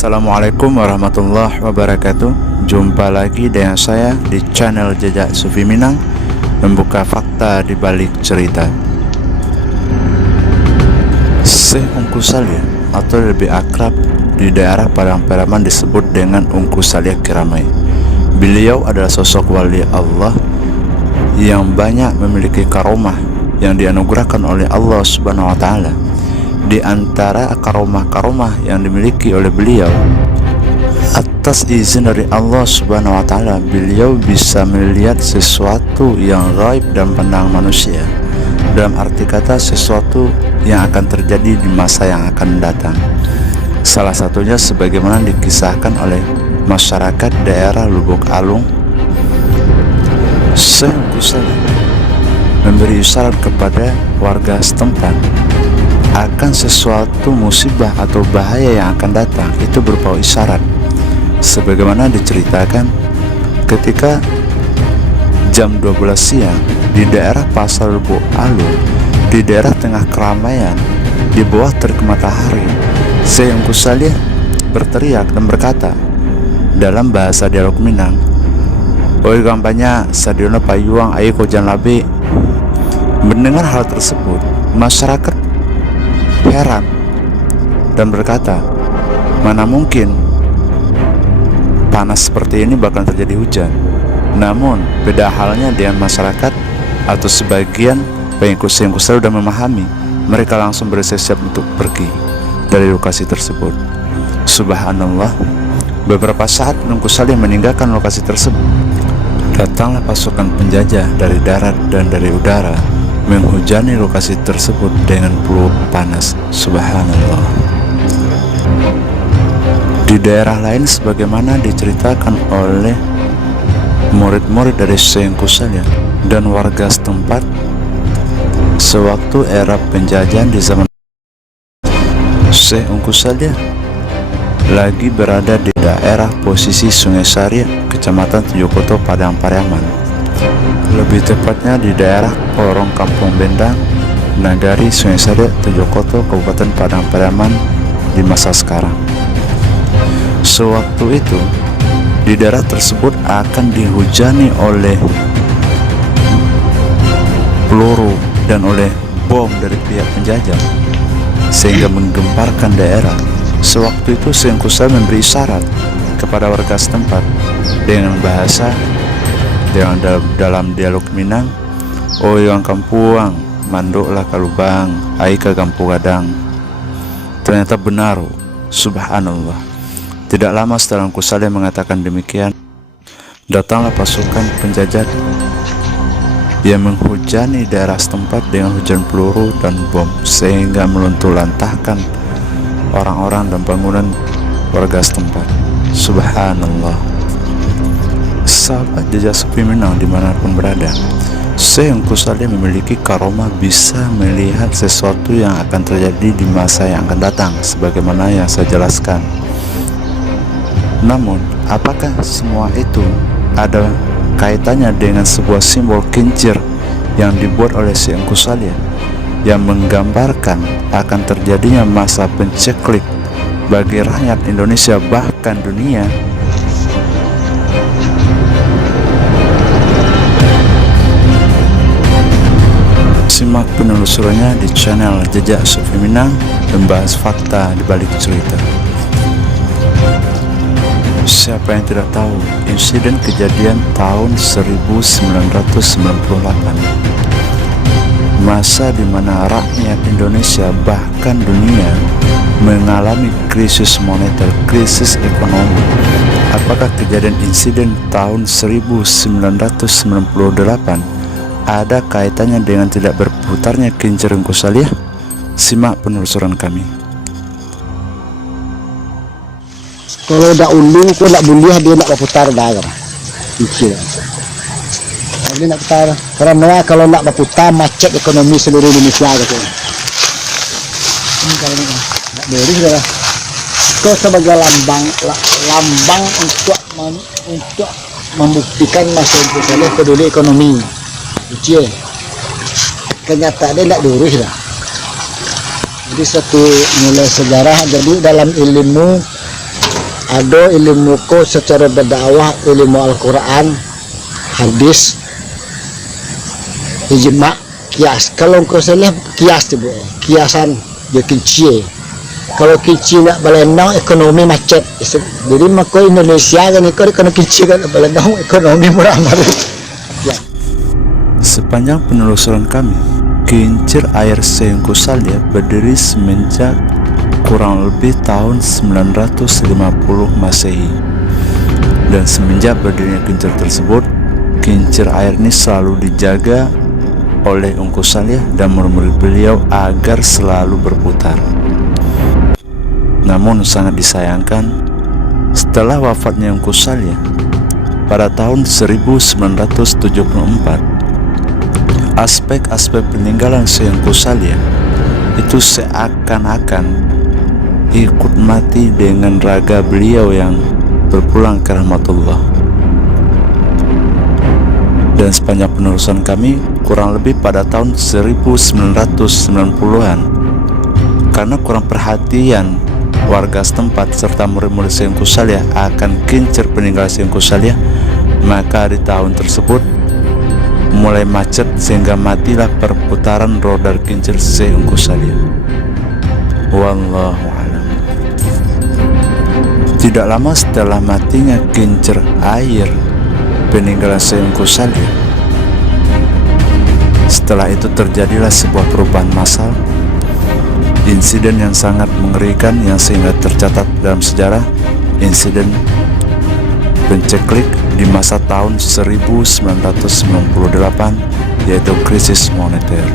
Assalamualaikum warahmatullahi wabarakatuh. Jumpa lagi dengan saya di channel Jejak Sufi Minang, membuka fakta di balik cerita. Syekh Ungku Salya, atau lebih akrab di daerah Padang Pariaman disebut dengan Ungku Salya Kiramai. Beliau adalah sosok wali Allah yang banyak memiliki karomah yang dianugerahkan oleh Allah Subhanahu wa Ta'ala. Di antara karomah-karomah yang dimiliki oleh beliau, atas izin dari Allah Subhanahu wa Ta'ala, beliau bisa melihat sesuatu yang gaib dan pandangan manusia. Dalam arti kata, sesuatu yang akan terjadi di masa yang akan datang. Salah satunya sebagaimana dikisahkan oleh masyarakat daerah Lubuk Alung. Syekh Ungku Salya memberi isyarat kepada warga setempat akan sesuatu musibah atau bahaya yang akan datang. Itu berupa isyarat, sebagaimana diceritakan ketika jam 12 siang di daerah Pasar Lubuk Alung, di daerah tengah keramaian, di bawah terik matahari, Syekh Ungku Salya berteriak dan berkata dalam bahasa dialog Minang, "Oi gampanya sadiono payuang ayo kojan labe." Mendengar hal tersebut, masyarakat heran dan berkata, mana mungkin panas seperti ini bakal terjadi hujan. Namun beda halnya dengan masyarakat atau sebagian pengikut Syekh Ungku Salya sudah memahami. Mereka langsung bersiap untuk pergi dari lokasi tersebut. Subhanallah, beberapa saat Ungku Salya meninggalkan lokasi tersebut, datanglah pasukan penjajah dari darat dan dari udara menghujani lokasi tersebut dengan peluru panas. Subhanallah. Di daerah lain, sebagaimana diceritakan oleh murid-murid dari Syekh Ungku Salya dan warga setempat, sewaktu era penjajahan di zaman Syekh Ungku Salya lagi berada di daerah posisi Sungai Saria, Kecamatan Tujokoto, Padang Pariaman. Lebih tepatnya di daerah Lorong Kampung Bendang, Nagari, Sungai Saria, Tujokoto, Kabupaten Padang Pariaman di masa sekarang. Sewaktu itu, di daerah tersebut akan dihujani oleh peluru dan oleh bom dari pihak penjajah, sehingga menggemparkan daerah. Sewaktu itu Syekh Ungku Salya memberi isyarat kepada warga setempat dengan bahasa dalam dialog Minang, "Oi orang kampuang, manduklah kalubang, ai ke kampung gadang." Ternyata benar. Subhanallah. Tidak lama setelah Ungku Salya mengatakan demikian, datanglah pasukan penjajah yang menghujani daerah setempat dengan hujan peluru dan bom, sehingga meluntuh-lantahkan orang-orang dan bangunan warga setempat. Subhanallah. Sahabat Jejak Sufi Minang dimanapun berada, Syekh Ungku Salya memiliki karomah bisa melihat sesuatu yang akan terjadi di masa yang akan datang, sebagaimana yang saya jelaskan. Namun, apakah semua itu ada kaitannya dengan sebuah simbol kincir yang dibuat oleh Syekh Ungku Salya yang menggambarkan akan terjadinya masa penceklik bagi rakyat Indonesia bahkan dunia? Simak penelusurannya di channel Jejak Sufi Minang, membahas fakta di balik cerita. Siapa yang tidak tahu insiden kejadian tahun 1998, masa di mana rakyat Indonesia bahkan dunia mengalami krisis moneter, krisis ekonomi? Apakah kejadian insiden tahun 1998 ada kaitannya dengan tidak berputarnya kincir Ungku Salya? Simak penelusuran kami. Kalau dak ulu, kau nak buliah dia nak berputar dah kan? Kecil. Dia nak putar. Karena kalau nak berputar macet ekonomi seluruh Indonesia gitu. Ini kalau nak beri sudah. Kau sebagai lambang untuk membuktikan masa Ungku Salya peduli ekonomi. Kecil. Kenyataan dia tak lurus dah. Jadi satu nilai sejarah. Jadi dalam ilmu ada ilmu ko secara berdakwah, ilmu Al-Quran, hadis, ijma, kias. Kalau kau salah kias tu bu, kiasan dia kecil. Kalau kecil nak balenong ekonomi macet. Jadi maka Indonesia kan ikut ekonomi kecil kan balenong ekonomi murah marah. Ya. Sepanjang penelusuran kami, kincir air Sengku Salya berdiri semenjak kurang lebih tahun 950 Masehi. Dan semenjak berdirinya kincir tersebut, kincir air ini selalu dijaga oleh Ungku Salya dan murid-murid beliau agar selalu berputar. Namun sangat disayangkan, setelah wafatnya Ungku Salya pada tahun 1974, aspek-aspek peninggalan Ungku Salya itu seakan-akan ikut mati dengan raga beliau yang berpulang ke rahmatullah. Dan sepanjang penelusuran kami kurang lebih pada tahun 1990-an, karena kurang perhatian warga setempat serta murid-murid Ungku Salya akan kincir peninggalan Ungku Salya, maka di tahun tersebut mulai macet sehingga matilah perputaran roda kincir Ungku Salya. Wallahu a'lam. Tidak lama setelah matinya kincir air peninggalan Ungku Salya, setelah itu terjadilah sebuah perubahan massal, insiden yang sangat mengerikan yang sehingga tercatat dalam sejarah, insiden penceklik di masa tahun 1998, yaitu krisis moneter.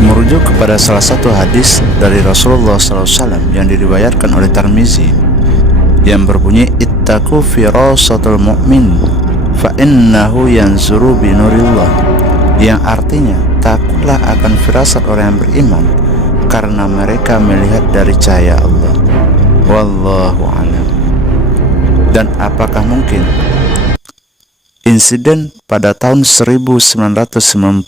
Merujuk kepada salah satu hadis dari Rasulullah SAW yang diriwayatkan oleh Tirmizi yang berbunyi, ittaqu firasatul mu'min fa innahu yanzuru bi nurillah, yang artinya takutlah akan firasat orang yang beriman karena mereka melihat dari cahaya Allah. Wallahu a'lam. Dan apakah mungkin insiden pada tahun 1998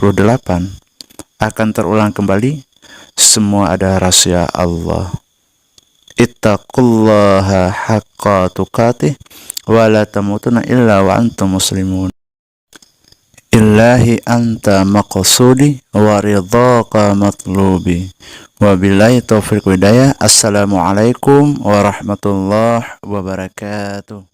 akan terulang kembali? Semua ada rahasia Allah. Ittaqullaha haqqa tuqatih wa la tamutunna illa wa antum muslimun. Illahi anta maqsudi wa ridhaka matlubi. Wabillahi taufiq hidayah. Assalamualaikum warahmatullahi wabarakatuh.